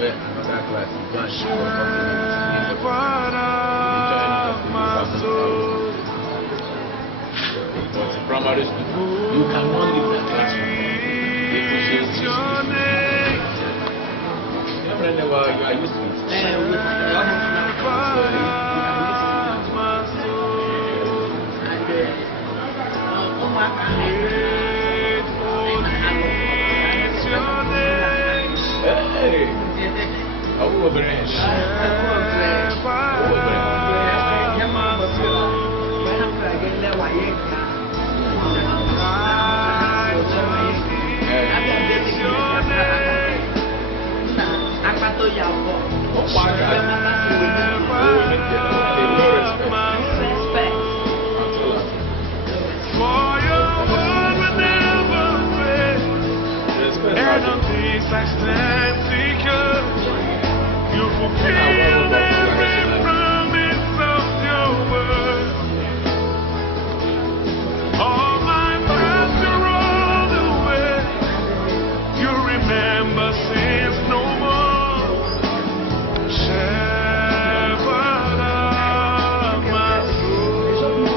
where another class is done. But in primary school, you cannot leave the classroom. You are used to you fulfill every promise of your word. All my past are rolled away. You remember sins no more. Shepherd of my soul.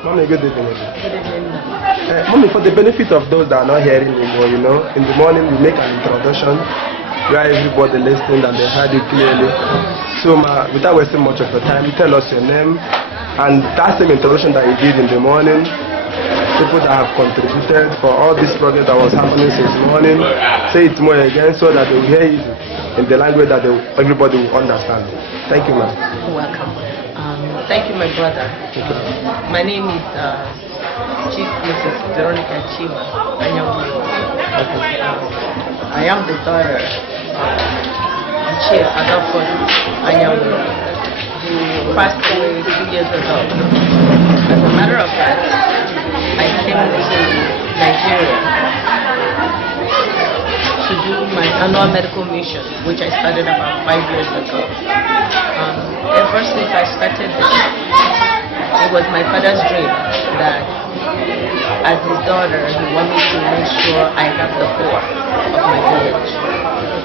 Mommy, good evening. Mommy, for the benefit of those that are not hearing anymore, in the morning we make an introduction where everybody listening and they heard it clearly. So, without wasting much of your time, tell us your name and that same introduction that you did in the morning, people that have contributed for all this project that was happening since morning. Say it more again so that they will hear it in the language that everybody will understand. Thank you, ma'am. Welcome. Thank you, my brother. My name is Chief Mrs. Veronica Chima Anyanwu. I am the daughter of Chief Adolfo Anyanwu, who passed away 2 years ago. As a matter of fact, I came to Nigeria to do my annual medical mission, which I started about 5 years ago. Ever since I started this, it was my father's dream that as his daughter, he wanted me to make sure I have the poor of my village.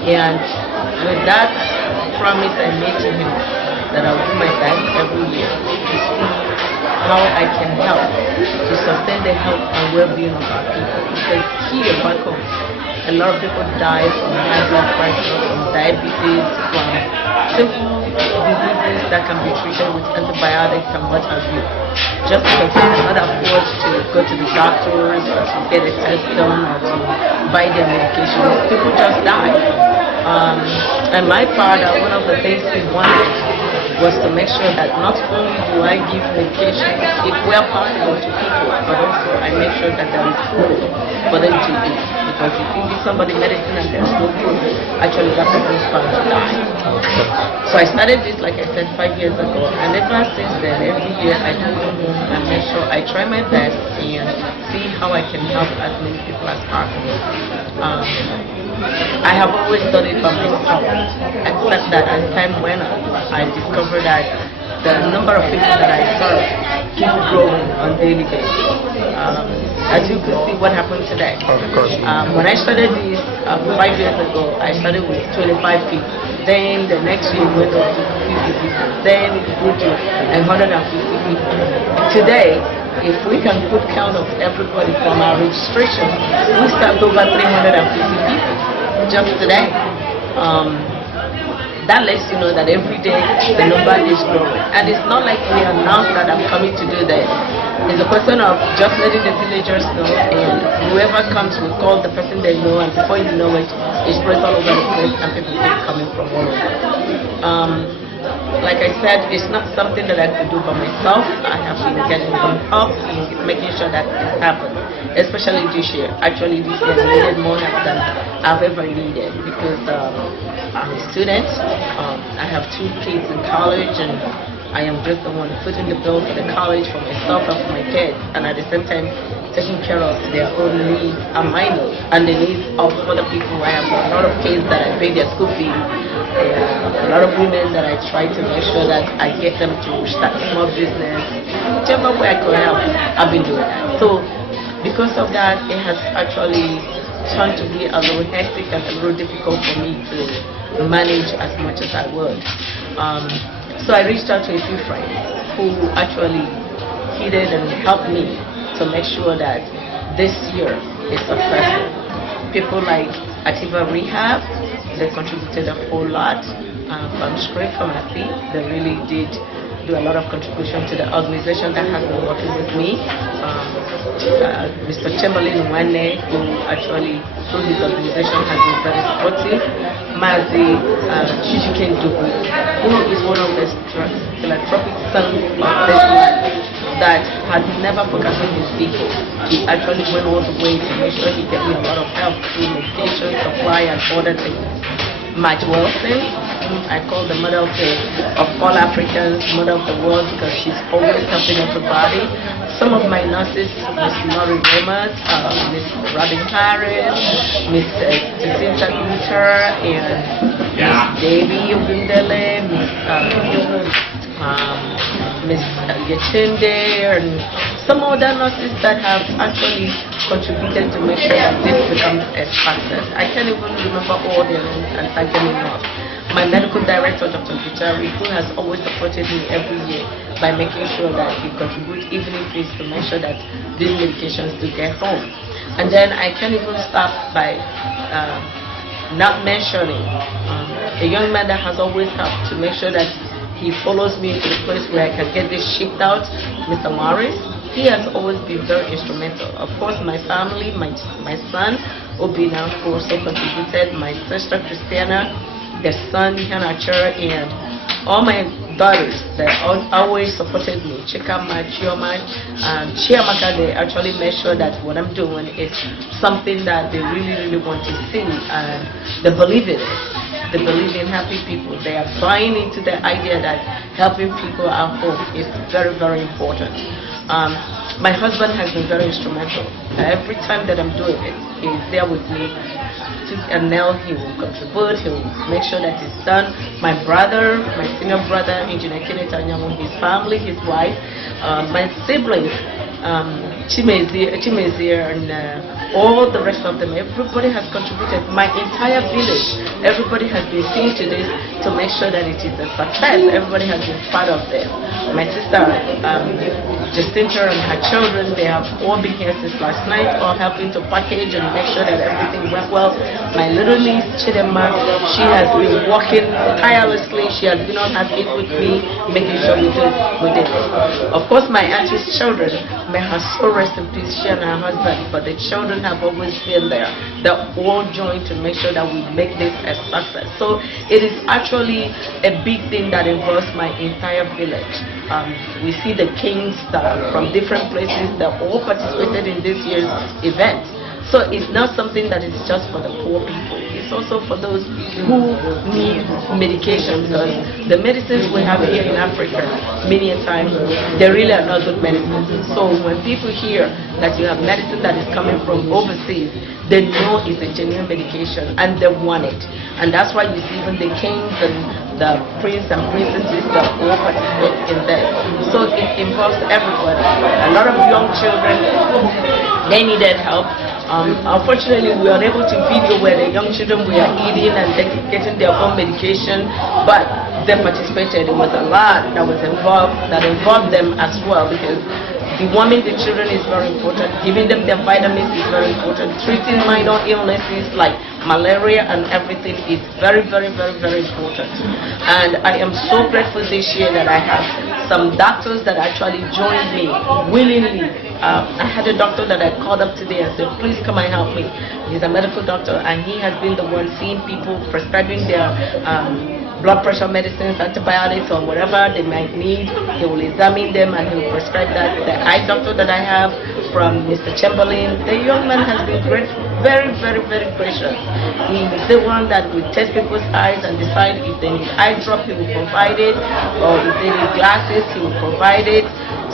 And with that promise I made to him that I'll do my best every year to see how I can help to sustain the health and well-being of our people. Because here back home, a lot of people die from high blood pressure, from diabetes, from simple diseases that can be treated with antibiotics and what have you. Just because they cannot afford to go to the doctors or to get a test done or to buy their medication. People just die. And my father, one of the things he wanted was to make sure that not only do I give medication if well possible to people, but also I make sure that there is food for them to eat. Because if you give somebody medicine and there's no food, actually that person is bound to die. So I started this, like I said, 5 years ago, and ever since then, every year I go home and make sure I try my best and see how I can help as many people as possible. I have always done it by myself, except that as time went on, I discovered that the number of people that I serve keep growing on a daily basis. As you can see what happened today. Of course. When I started this 5 years ago, I started with 25 people. Then the next year went up to people. Then it grew to 150 people. Today, if we can put count of everybody from our registration, we stand over 350 people just today. That lets you know that every day the number is growing. And it's not like we announce that I'm coming to do that. It's a question of just letting the villagers know, and whoever comes will call the person they know, and before you know it, it's spread all over the place and people keep coming from all over. Like I said, it's not something that I could do by myself. I have been getting some help in making sure that it happens, especially this year. Actually, this year I needed more help than I've ever needed because I'm a student. I have 2 kids in college, and I am just the one footing the bill for the college for myself and for my kids, and at the same time taking care of their own needs and my needs and the needs of other people. I have a lot of kids that I pay their school fees. A lot of women that I try to make sure that I get them to start a small business. Whichever way I could help, I've been doing that. So because of that, it has actually turned to be a little hectic and a little difficult for me to manage as much as I would. So I reached out to a few friends who actually heeded and helped me to make sure that this year is successful. People like Ativa Rehab, they contributed a whole lot. From Scrape Pharmacy, they really did do a lot of contribution to the organization that has been working with me. Mr. Chamberlain Nwane, who actually, through his organization, has been very supportive. Mazi Chichiken Dugu, who is one of the philanthropic sons of this that had never forgotten his people. He actually went all the way to make sure he gave me a lot of help through medication, supply, and other things. Madge Wilson, I call the mother of all Africans, mother of the world, because she's always helping everybody. Some of my nurses, Miss Laurie Remus, Miss Robin Harris, Miss Jacinta Luther, and Miss Davy Ogundele, Miss Yachinde, and some other nurses that have actually contributed to make sure that this becomes a success. I can't even remember all their names and thank them enough. My medical director, Dr. Pichari, who has always supported me every year by making sure that he contributes, even if it's to make sure that these medications do get home. And then I can't even stop by not mentioning a young man that has always helped to make sure that he follows me to the place where I can get this shipped out, Mr. Morris. He has always been very instrumental. Of course, my family, my son, Obina, who also contributed, my sister, Christiana, their son, Hanacher, and all my daughters that always supported me, Chikama, Chioma, and Chiamaka. They actually made sure that what I'm doing is something that they really, really want to see, and they believe in it. They believe in happy people. They are buying into the idea that helping people at home is very, very important. My husband has been very instrumental. Every time that I'm doing it, he's there with me. And now he will contribute, he will make sure that it's done. My brother, my senior brother, Engineer Kenneth Anyamu, his family, his wife, my siblings, Chimezir, and all the rest of them, everybody has contributed. My entire village, everybody has been seeing to this to make sure that it is a success. Everybody has been part of it. My sister, Jacinta, and her children, they have all been here since last night, all helping to package and make sure that everything went well. My little niece, Chidema, she has been working tirelessly. She has been on her feet with me, making sure we did it. Of course, my auntie's children, may her soul rest in peace, she and her husband, but the children have always been there. They're all joined to make sure that we make this a success. So it is actually a big thing that involves my entire village. We see the kings from different places that all participated in this year's event. So it's not something that is just for the poor people. It's also for those who need medication, because the medicines we have here in Africa, many a time, they really are not good medicines. So when people hear that you have medicine that is coming from overseas, they know it's a genuine medication and they want it. And that's why you see even the kings and the prince and princesses that all participate in that. So it involves everybody. A lot of young children, they needed help. Unfortunately, we are unable to video where the young children were eating and getting their own medication, but them participated. It was a lot that was involved them as well, because deworming the children is very important. Giving them their vitamins is very important. Treating minor illnesses like malaria and everything is very, very, very, very important. And I am so grateful this year that I have some doctors that actually joined me willingly. I had a doctor that I called up today and said, please come and help me. He's a medical doctor, and he has been the one seeing people, prescribing their blood pressure medicines, antibiotics, or whatever they might need. He will examine them and he will prescribe that. The eye doctor that I have from Mr. Chamberlain, the young man has been great, very, very, very gracious. He is the one that will test people's eyes and decide if they need eye drop, he will provide it, or if they need glasses, he will provide it.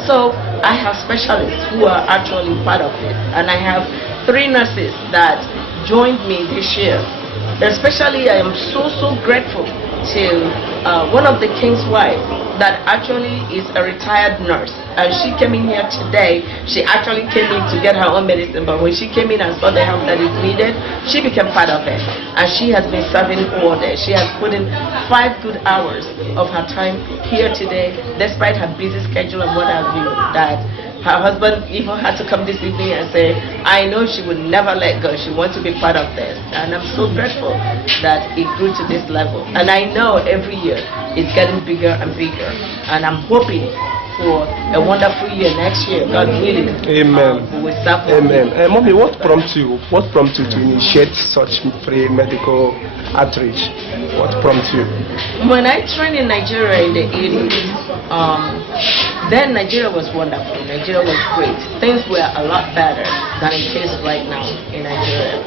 So I have specialists who are actually part of it, and I have 3 nurses that joined me this year. Especially, I am so grateful to one of the king's wives that actually is a retired nurse, and she came in here today. She actually came in to get her own medicine, but when she came in and saw the help that is needed, she became part of it, and she has been serving all day. She has put in 5 good hours of her time here today, despite her busy schedule and what have you, that her husband even had to come this evening and say, I know she would never let go. She wants to be part of this. And I'm so grateful that it grew to this level. And I know every year it's getting bigger and bigger. And I'm hoping for a wonderful year next year, God willing. Amen. We will start. Amen. Mommy, what prompted you? What prompted you to initiate such free medical outreach? What prompted you? When I trained in Nigeria in the 80s, then Nigeria was wonderful. Nigeria was great. Things were a lot better than it is right now in Nigeria.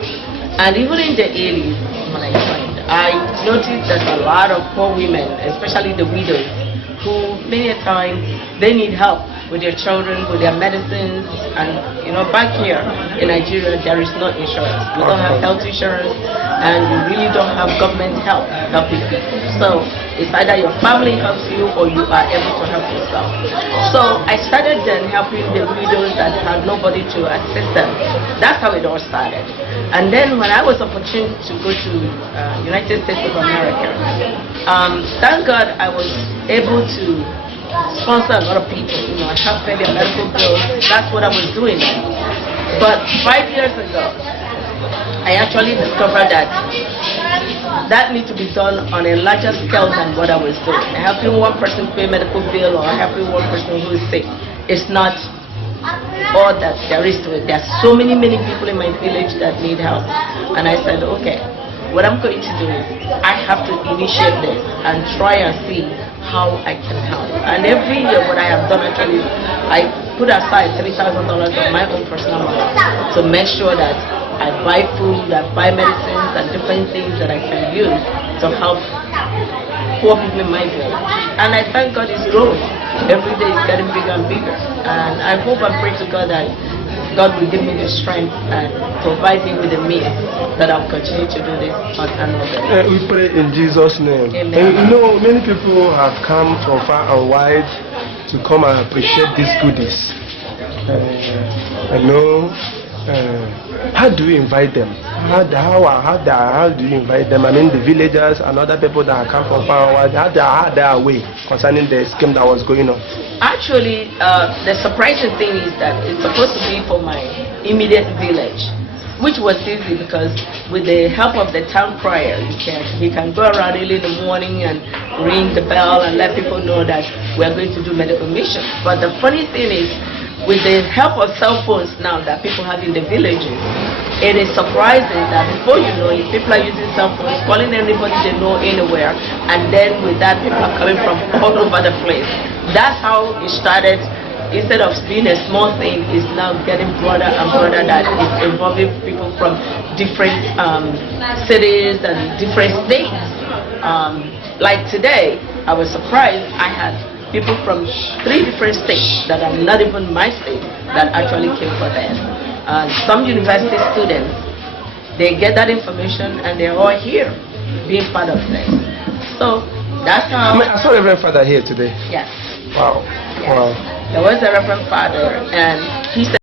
And even in the 80s, when I trained, I noticed that a lot of poor women, especially the widows, who many a time they need help with their children, with their medicines, and back here in Nigeria there is no insurance. We don't have health insurance, and we really don't have government help helping people. So it's either your family helps you or you are able to help yourself. So I started then helping the widows that had nobody to assist them. That's how it all started. And then when I was opportune to go to United States of America, thank God I was able to sponsor a lot of people. I helped pay their medical bills. That's what I was doing. But 5 years ago, I actually discovered that needs to be done on a larger scale than what I was doing. Helping one person pay medical bill or helping one person who is sick is not all that there is to it. There are so many people in my village that need help. And I said, okay, what I'm going to do is I have to initiate this and try and see how I can help. And every year what I have done actually, I put aside $3,000 of my own personal money to make sure that I buy food, I buy medicines and different things that I can use to help poor people in my village. And I thank God it's growing. Every day it's getting bigger and bigger. And I hope and pray to God that God will give me the strength and provide me with the means that I'll continue to do this on another. We pray in Jesus' name. Amen. And many people have come from far and wide to come and appreciate these goodies. How do you invite them? How do you invite them? I mean, the villagers and other people that have come from far and wide, how they are aware concerning the scheme that was going on? Actually, the surprising thing is that it's supposed to be for my immediate village, which was easy because with the help of the town crier, he can go around early in the morning and ring the bell and let people know that we're going to do medical mission. But the funny thing is, with the help of cell phones now that people have in the villages, it is surprising that before you know it, people are using cell phones, calling anybody they know anywhere, and then with that people are coming from all over the place. That's how it started. Instead of being a small thing, it's now getting broader and broader, that it's involving people from different cities and different states. Like today, I was surprised I had people from 3 different states that are not even my state that actually came for this. Some university students, they get that information and they're all here being part of this. So that's how... I saw Reverend Father here today. Yes. Wow. Yes. Wow. There was a Reverend Father, and he said